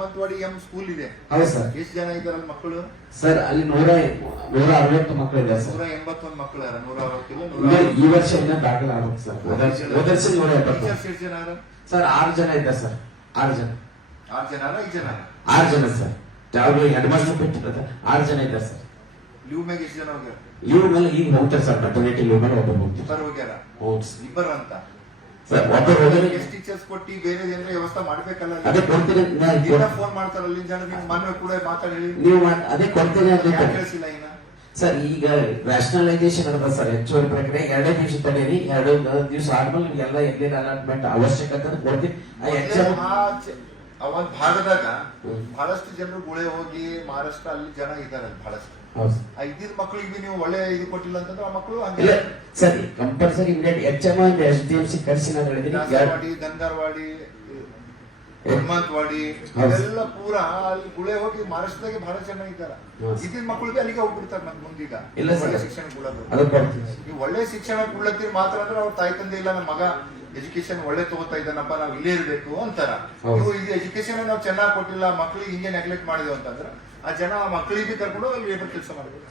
ಹನುಮಂತವಾಡಿ M school ಇದೆ. ಹೌದು sir. ಎಷ್ಟು ಜನ ಇದಾರಲ್ಲ ಮಕ್ಕಳು ಸರ್? ಅಲ್ಲಿ 160 ಮಕ್ಕಳು ಇದ್ದಾರೆ ಸರ್. 181 ಮಕ್ಕಳು ಯಾರ? 160 ಈ ವರ್ಷ ಇನ್ನ ದಾಖಲೆ ಆಗ್ಬೇಕು ಸರ್. ವರ್ಷ 170. ಟೀಚರ್ಸ್ ಎಷ್ಟು ಜನ ಸರ್? 6 ಜನ ಇದ್ದಾರೆ ಸರ್. 6 ಜನ. 6 ಜನ 5 ಜನ? 6 ಜನ ಸರ್. ಯಾವ್ದು ಹೆಡ್ ಮಾಸ್ಟರ್ ಬಿಟ್ಟಿರುತ್ತೆ 6 ಜನ ಇದ್ದಾರೆ ಸರ್. ಲೀವ್ ಮ್ಯಾಗ ಎಷ್ಟು ಜನ ಹೋಗ್ಯಾರ? ಲೀವ್ ಮೇಲೆ ಈಗ ಹೋಗ್ತಾರೆ ಸರ್. ಮೆಟರ್ನಿಟಿ ಲೀವ್ ಮೇಲೆ ಒಬ್ಬರು ಹೋಗ್ತಾರೆ. ಇಬ್ಬರು ಹೋಗ್ಯಾರ? ಇಬ್ಬರು ಅಂತ ಸರ್. ಒಬ್ಬರು ಹೋಗಿ ಎಷ್ಟು ಟೀಚರ್ಸ್ ಕೊಟ್ಟು ಬೇರೆ ಜನರ ವ್ಯವಸ್ಥೆ ಮಾಡ್ಬೇಕಲ್ಲ. ಅದೇ ಕೊಡ್ತೀನಿ. ಫೋನ್ ಮಾಡ್ತಾರ ಅಲ್ಲಿ ಜನ. ನೀವು ಮನೆ ಕೂಡ ಮಾತಾಡಿ ನೀವು ಅದೇ ಕೊಡ್ತೀನಿ ಅಂತ ಕೇಳಿಸಿಲ್ಲ ಇನ್ನ ಸರ್. ಈಗ ರ್ಯಾಷನಲೈಸೇಷನ್ ಅದ ಸರ್. ಹೆಚ್ಚುವರಿ ಪ್ರಕ್ರಿಯೆ 2 ದಿವಸ ತಡೀರಿ. 2 ದಿವಸ ಆದ್ಮೇಲೆ ನಿಮ್ಗೆಲ್ಲ ಎಲ್ಲಿನ ಅಲಾಟ್ಮೆಂಟ್ ಅವಶ್ಯಕತೆ ಕೊಡ್ತೀನಿ. ಒಂದ್ ಭಾಗದಾಗ ಬಹಳಷ್ಟು ಜನರು ಗುಳೆ ಹೋಗಿ ಮಹಾರಾಷ್ಟ್ರ ಅಲ್ಲಿ ಜನ ಇದ್ದಾರೆ ಬಹಳಷ್ಟು. ಇದ್ದಿದ್ ಮಕ್ಕಳಿಗೆ ನೀವು ಒಳ್ಳೆ ಇದು ಕೊಟ್ಟಿಲ್ಲ ಅಂತಂದ್ರೆ ಆ ಮಕ್ಕಳು ಹಂಗೆ ಸರ್ ಕಂಪಲ್ಸರಿ HM SDMC ಕರ್ಸಿ ನಾನು ಹೇಳಿದ್ದೀನಿ. ಗಂಗಾರವಾಡಿ ಹನುಮಂತವಾಡಿ ಇದೆಲ್ಲ ಪೂರ ಅಲ್ಲಿ ಗುಳೆ ಹೋಗಿ ಮಹಾರಾಷ್ಟ್ರದಾಗೆ ಬಹಳ ಜನ ಇದ್ದಾರೆ. ಇದ್ದಿದ್ ಮಕ್ಕಳಿಗೆ ಅಲ್ಲಿಗೆ ಹೋಗ್ಬಿಡ್ತಾರೆ. ನಮ್ ಮುಂದೀಗ ಒಳ್ಳೆ ಶಿಕ್ಷಣ ಕೊಡೋದು. ನೀವು ಒಳ್ಳೆ ಶಿಕ್ಷಣ ಕೊಡ್ಲತ್ತೀರಿ ಮಾತ್ರ ಅಂದ್ರೆ ಅವ್ರ ತಾಯಿ ತಂದೆ ಇಲ್ಲ ನಮ್ಮ ಮಗ ಎಜುಕೇಶನ್ ಒಳ್ಳೆ ತಗೋತಾ ಇದ್ದಾನಪ್ಪ ನಾವು ಇಲ್ಲೇ ಇರ್ಬೇಕು ಅಂತಾರ. ನೀವು ಇದು ಎಜುಕೇಶನ್ ನಾವು ಚೆನ್ನಾಗಿ ಕೊಟ್ಟಿಲ್ಲ ಮಕ್ಕಳಿಗೆ ಹಿಂಗೆ ನೆಗ್ಲೆಕ್ಟ್ ಮಾಡಿದೆವು ಅಂತಂದ್ರೆ ಆ ಜನ ಮಕ್ಕಳಿಗೆ ಕರ್ಕೊಂಡು ಅಲ್ಲಿ ಲೇಬರ್ ಕೆಲಸ ಮಾಡಬೇಕು.